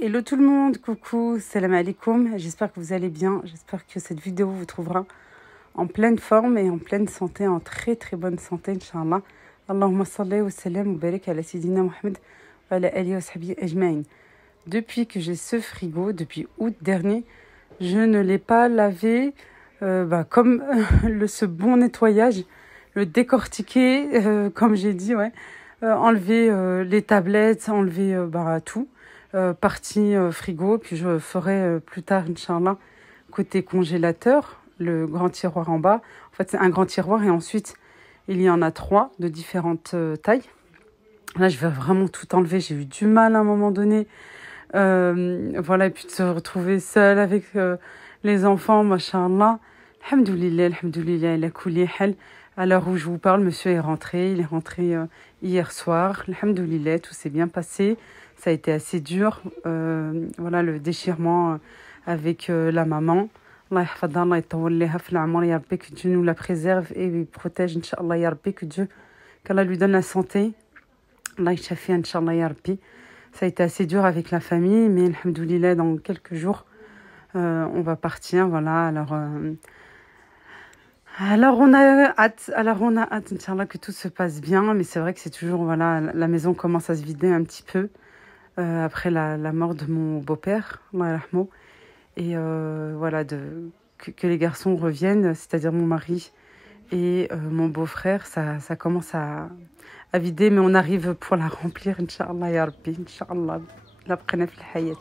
Hello tout le monde, coucou, salam alaikum, j'espère que vous allez bien, j'espère que cette vidéo vous trouvera en pleine forme et en pleine santé, en très très bonne santé, Inch'Allah. Allahumma salli wa sallam wa barik ala Sayyidina Muhammad wa ala alihi wa sahbihi ajma'in. Depuis que j'ai ce frigo, depuis août dernier, je ne l'ai pas lavé comme ce bon nettoyage, le décortiquer, comme j'ai dit, enlever les tablettes, enlever tout. Partie frigo, puis je ferai plus tard, Inch'Allah, côté congélateur, le grand tiroir en bas. En fait, c'est un grand tiroir et ensuite, il y en a 3 de différentes tailles. Là, je vais vraiment tout enlever. J'ai eu du mal à un moment donné. Voilà, et puis de se retrouver seule avec les enfants, machallah. Alhamdoulilah, alhamdoulilah, la kouli hal. À l'heure où je vous parle, monsieur est rentré. Il est rentré hier soir. Alhamdoulilah, tout s'est bien passé. Ça a été assez dur, voilà, le déchirement avec la maman. Allah yahfadha, Allah yatawalliha fil amr, ya Rabbi, que Dieu nous la préserve et protège, Inch'Allah, ya Rabbi, qu'Allah lui donne la santé. Allah yashafi, Inch'Allah, ya Rabbi. Ça a été assez dur avec la famille, mais alhamdoulilah, dans quelques jours, on va partir, voilà. Alors on a hâte, Inch'Allah, que tout se passe bien, mais c'est vrai que c'est toujours, voilà, la maison commence à se vider un petit peu. Après la mort de mon beau-père, et voilà, que les garçons reviennent, c'est-à-dire mon mari et mon beau-frère, ça commence à vider, mais on arrive pour la remplir, Inch'Allah, ya Rabbi, Inch'Allah, la prenne fil hayat.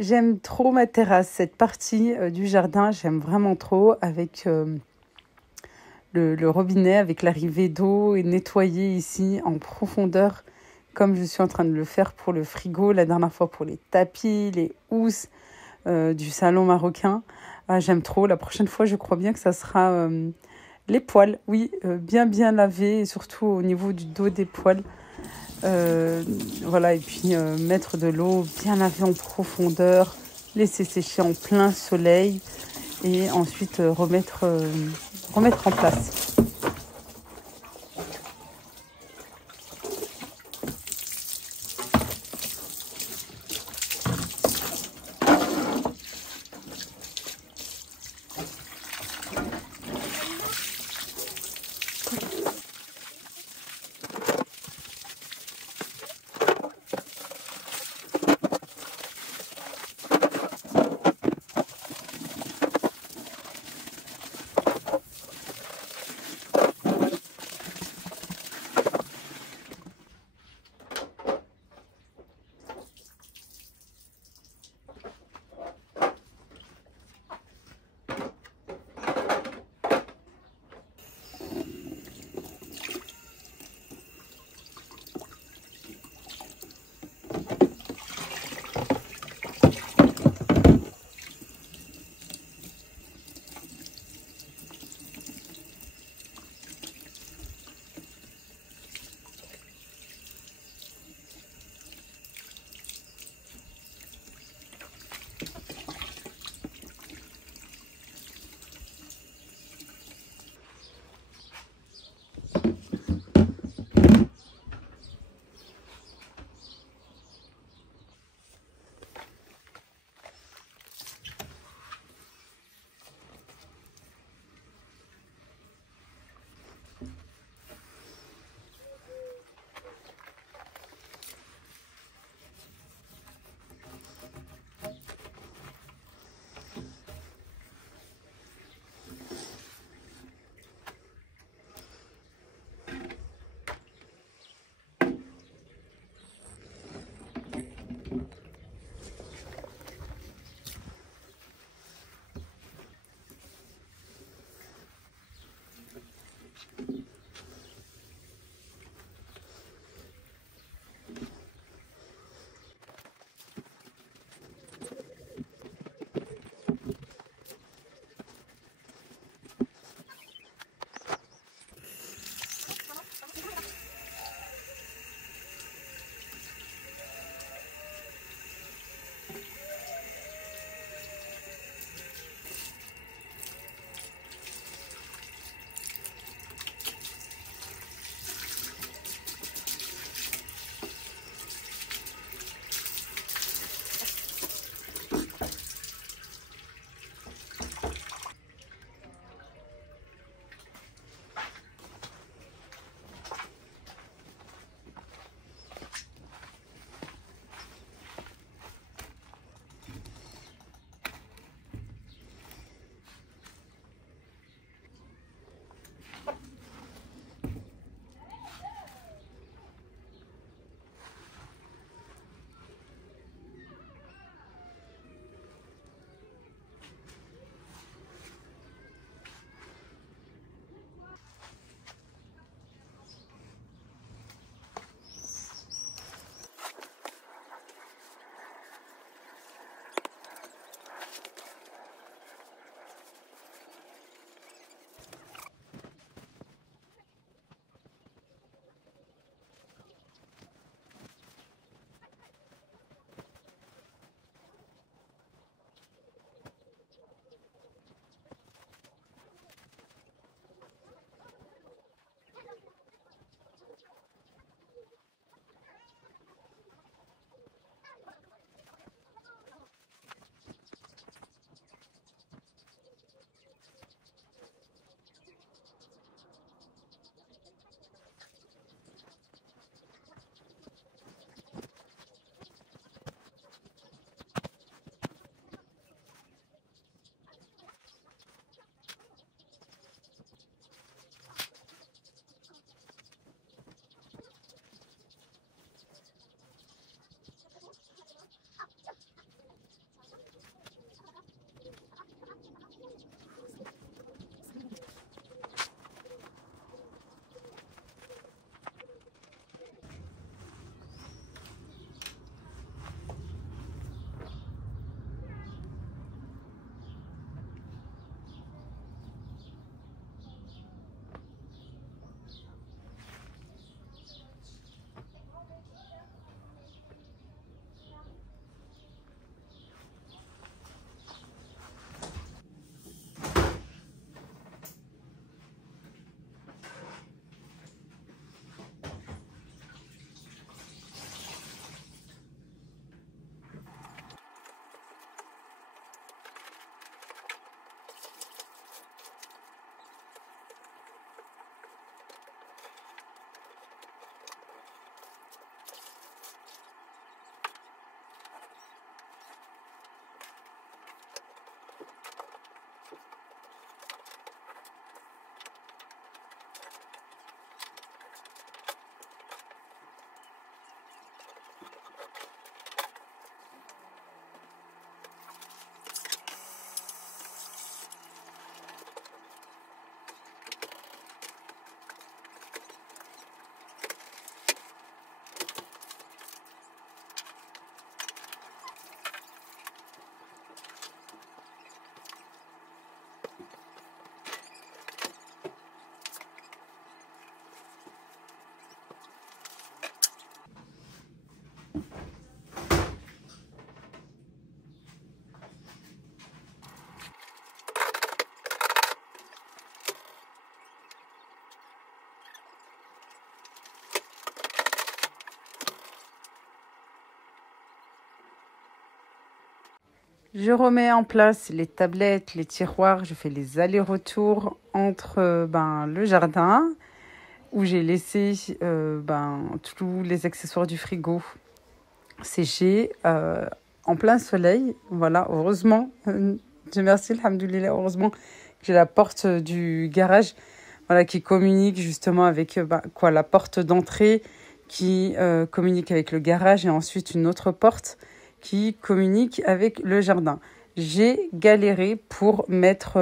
J'aime trop ma terrasse, cette partie du jardin, j'aime vraiment trop, avec le robinet, avec l'arrivée d'eau et nettoyer ici en profondeur, comme je suis en train de le faire pour le frigo, la dernière fois pour les tapis, les housses du salon marocain. Ah, j'aime trop, la prochaine fois je crois bien que ça sera les poils, oui, bien lavés, et surtout au niveau du dos des poils. Voilà, et puis mettre de l'eau bien lavée en profondeur, laisser sécher en plein soleil et ensuite remettre en place. Je remets en place les tablettes, les tiroirs. Je fais les allers-retours entre le jardin où j'ai laissé tous les accessoires du frigo sécher en plein soleil. Voilà, heureusement, Dieu merci, alhamdoulilah, heureusement que j'ai la porte du garage qui communique justement avec la porte d'entrée qui communique avec le garage et ensuite une autre porte qui communique avec le jardin. J'ai galéré pour mettre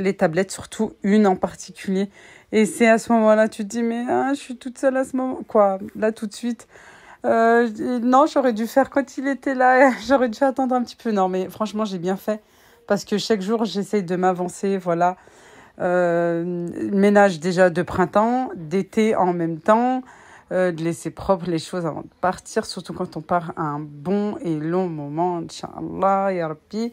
les tablettes, surtout une en particulier. Et c'est à ce moment-là, tu te dis, mais je suis toute seule à ce moment. Là, tout de suite. Non, j'aurais dû faire quand il était là. J'aurais dû attendre un petit peu. Non, mais franchement, j'ai bien fait. Parce que chaque jour, j'essaye de m'avancer. Voilà. Ménage déjà de printemps, d'été en même temps. De laisser propre les choses avant de partir, surtout quand on part à un bon et long moment, Inch'Allah, Ya Rabbi.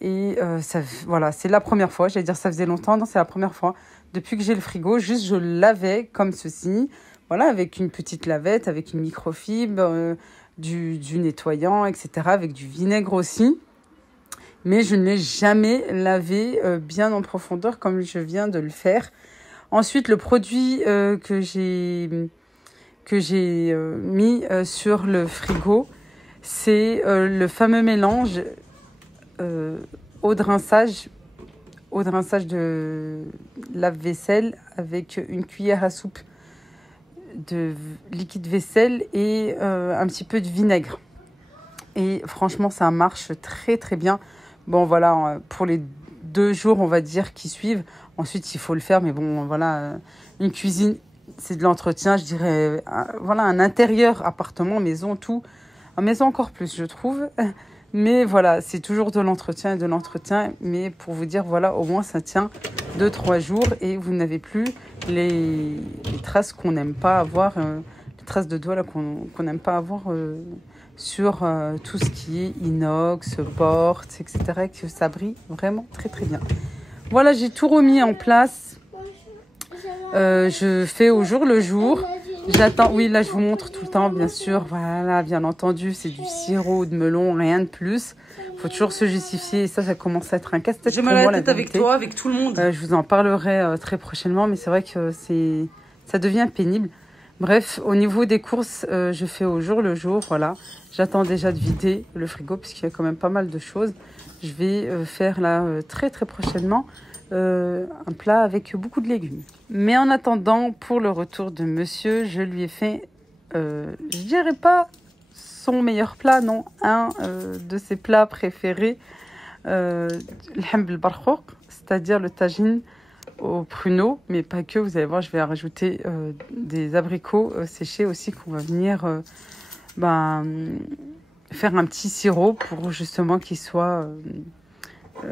Et c'est la première fois, j'allais dire ça faisait longtemps, non, c'est la première fois. Depuis que j'ai le frigo, juste je le lavais comme ceci, avec une petite lavette, avec une microfibre, du nettoyant, etc., avec du vinaigre aussi. Mais je ne l'ai jamais lavé bien en profondeur comme je viens de le faire. Ensuite, le produit que j'ai mis sur le frigo, c'est le fameux mélange eau de rinçage de lave-vaisselle avec une cuillère à soupe de liquide vaisselle et un petit peu de vinaigre. Et franchement, ça marche très très bien. Bon, voilà, pour les 2 jours, on va dire, qui suivent. Ensuite, il faut le faire, mais bon, voilà, une cuisine, c'est de l'entretien, je dirais, un intérieur, appartement, maison, tout. En maison encore plus, je trouve. Mais voilà, c'est toujours de l'entretien et de l'entretien. Mais pour vous dire, voilà, au moins ça tient 2-3 jours et vous n'avez plus les traces qu'on n'aime pas avoir, les traces de doigts là, qu'on n'aime pas avoir sur tout ce qui est inox, porte, etc. Et que ça brille vraiment très très bien. Voilà, j'ai tout remis en place. Je fais au jour le jour. J'attends, oui, là je vous montre tout le temps, bien sûr. Voilà, bien entendu, c'est du sirop de melon, rien de plus. Il faut toujours se justifier et ça commence à être un casse-tête. J'ai mal à la tête avec toi, avec tout le monde. Je vous en parlerai très prochainement, mais c'est vrai que ça devient pénible. Bref, au niveau des courses, je fais au jour le jour, voilà. J'attends déjà de vider le frigo puisqu'il y a quand même pas mal de choses. Je vais faire là très très prochainement un plat avec beaucoup de légumes. Mais en attendant, pour le retour de monsieur, je lui ai fait, je dirais pas son meilleur plat, non, un de ses plats préférés, l'hamb al-barkhouk, c'est-à-dire le tagine au pruneau, mais pas que, vous allez voir, je vais rajouter des abricots séchés aussi qu'on va venir faire un petit sirop pour justement qu'il soit...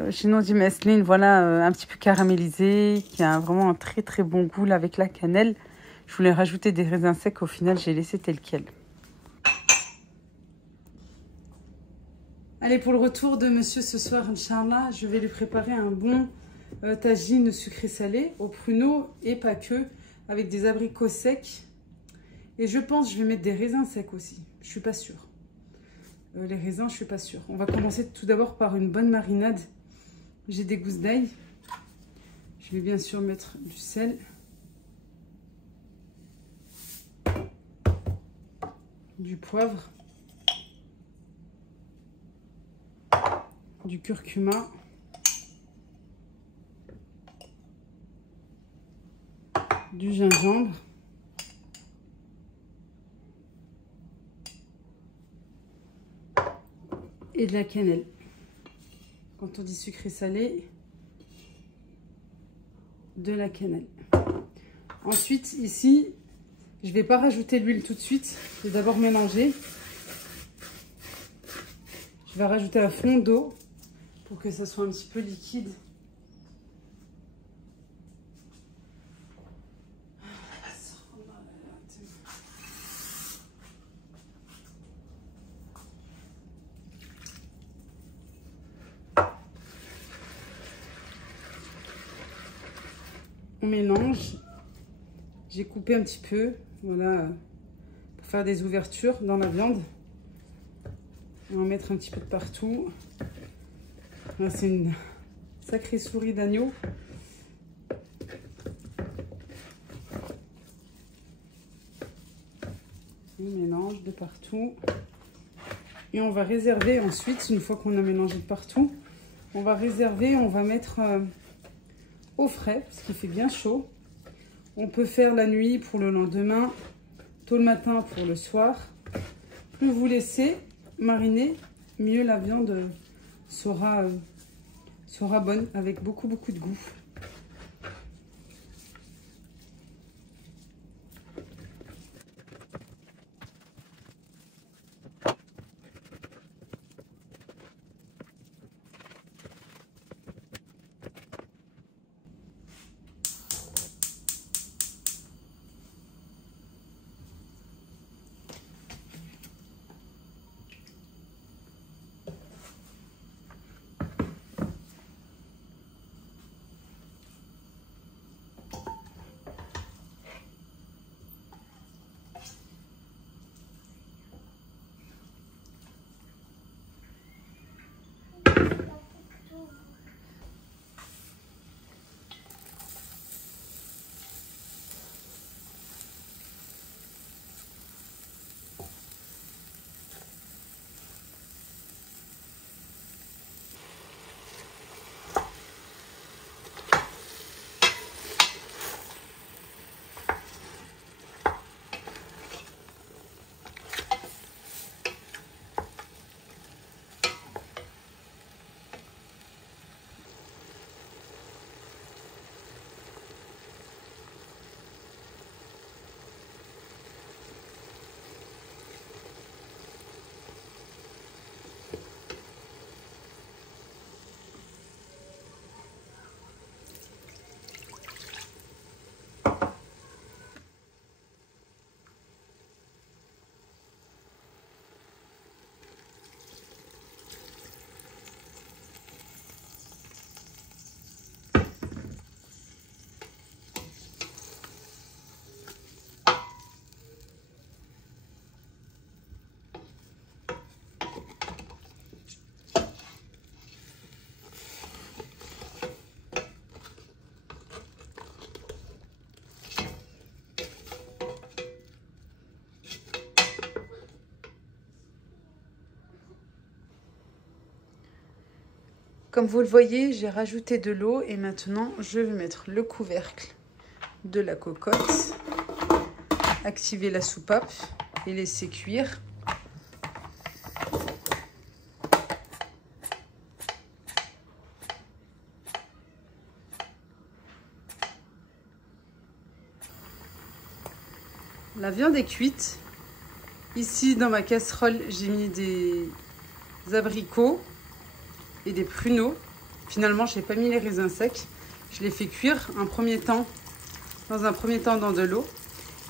chez nous, on dit messeline, un petit peu caramélisé, qui a vraiment un très très bon goût là, avec la cannelle. Je voulais rajouter des raisins secs, au final, j'ai laissé tel quel. Allez, pour le retour de monsieur ce soir, Inch'Allah, je vais lui préparer un bon tagine sucré salé au pruneau et pas que, avec des abricots secs. Et je pense que je vais mettre des raisins secs aussi. Je suis pas sûre. Les raisins, je suis pas sûre. On va commencer tout d'abord par une bonne marinade. J'ai des gousses d'ail. Je vais bien sûr mettre du sel. Du poivre. Du curcuma. Du gingembre. Et de la cannelle. Quand on dit sucré salé, de la cannelle. Ensuite, ici, je ne vais pas rajouter l'huile tout de suite. Je vais d'abord mélanger. Je vais rajouter un fond d'eau pour que ça soit un petit peu liquide. On mélange. J'ai coupé un petit peu, voilà, pour faire des ouvertures dans la viande. On va mettre un petit peu de partout. Là, c'est une sacrée souris d'agneau. On mélange de partout. Et on va réserver ensuite, une fois qu'on a mélangé de partout, on va réserver, on va mettre au frais, parce qu'il fait bien chaud. On peut faire la nuit pour le lendemain, tôt le matin pour le soir. Plus vous laissez mariner, mieux la viande sera bonne, avec beaucoup de goût. Comme vous le voyez, j'ai rajouté de l'eau et maintenant je vais mettre le couvercle de la cocotte, activer la soupape et laisser cuire. La viande est cuite. Ici, dans ma casserole, j'ai mis des abricots et des pruneaux. Finalement, je n'ai pas mis les raisins secs. Je les fais cuire dans un premier temps dans de l'eau.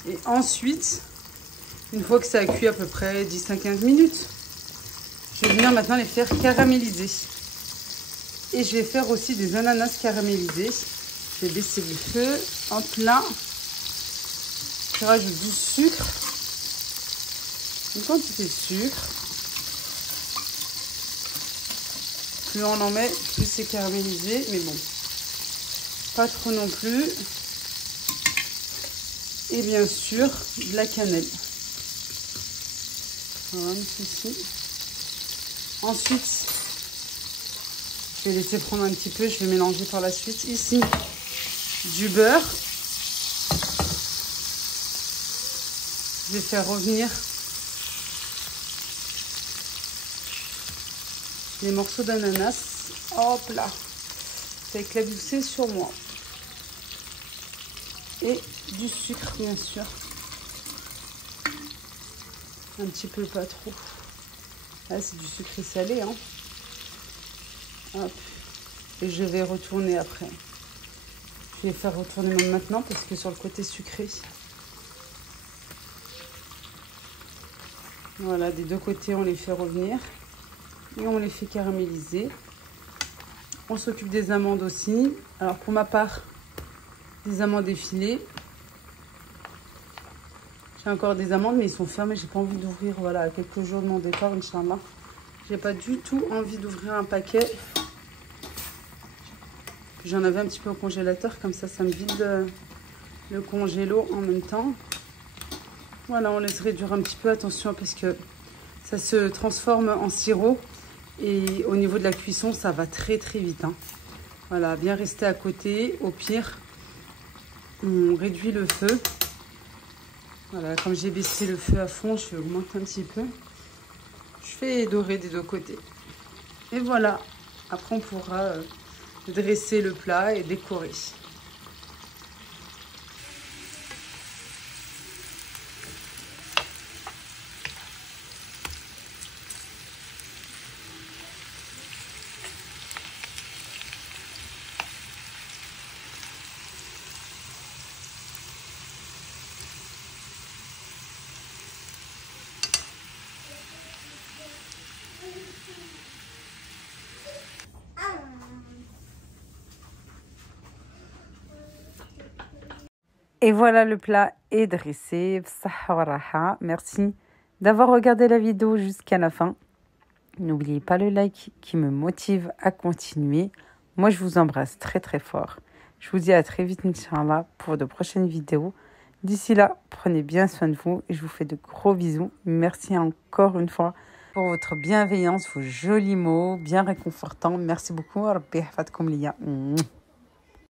Et ensuite, une fois que ça a cuit à peu près 10 à 15 minutes, je vais venir maintenant les faire caraméliser. Et je vais faire aussi des ananas caramélisés. Je vais baisser le feu. Hop là. Je rajoute du sucre. Une quantité de sucre. Plus on en met, plus c'est caramélisé. Mais bon, pas trop non plus. Et bien sûr, de la cannelle. Voilà, ici. Ensuite, je vais laisser prendre un petit peu. Je vais mélanger par la suite. Ici, du beurre. Je vais faire revenir les morceaux d'ananas. Hop là. Ça éclaboussé sur moi. Et du sucre, bien sûr. Un petit peu, pas trop. Là, c'est du sucré salé. Hein. Hop. Et je vais retourner après. Je vais faire retourner même maintenant parce que sur le côté sucré. Voilà, des deux côtés, on les fait revenir. Et on les fait caraméliser. On s'occupe des amandes aussi. Alors, pour ma part, des amandes effilées. J'ai encore des amandes, mais ils sont fermés. J'ai pas envie d'ouvrir, voilà, à quelques jours de mon départ, Inch'Allah. J'ai pas du tout envie d'ouvrir un paquet. J'en avais un petit peu au congélateur, comme ça me vide le congélo en même temps. Voilà, on laisse réduire un petit peu, attention parce que ça se transforme en sirop et au niveau de la cuisson, ça va très très vite. Hein. Voilà, bien rester à côté. Au pire, on réduit le feu. Voilà, comme j'ai baissé le feu à fond, je vais augmenter un petit peu. Je fais dorer des deux côtés. Et voilà, après on pourra dresser le plat et décorer. Et voilà, le plat est dressé. Merci d'avoir regardé la vidéo jusqu'à la fin. N'oubliez pas le like qui me motive à continuer. Moi, je vous embrasse très très fort. Je vous dis à très vite, Inch'Allah, pour de prochaines vidéos. D'ici là, prenez bien soin de vous et je vous fais de gros bisous. Merci encore une fois pour votre bienveillance, vos jolis mots bien réconfortants. Merci beaucoup. Rabbi yahfadkoum liya.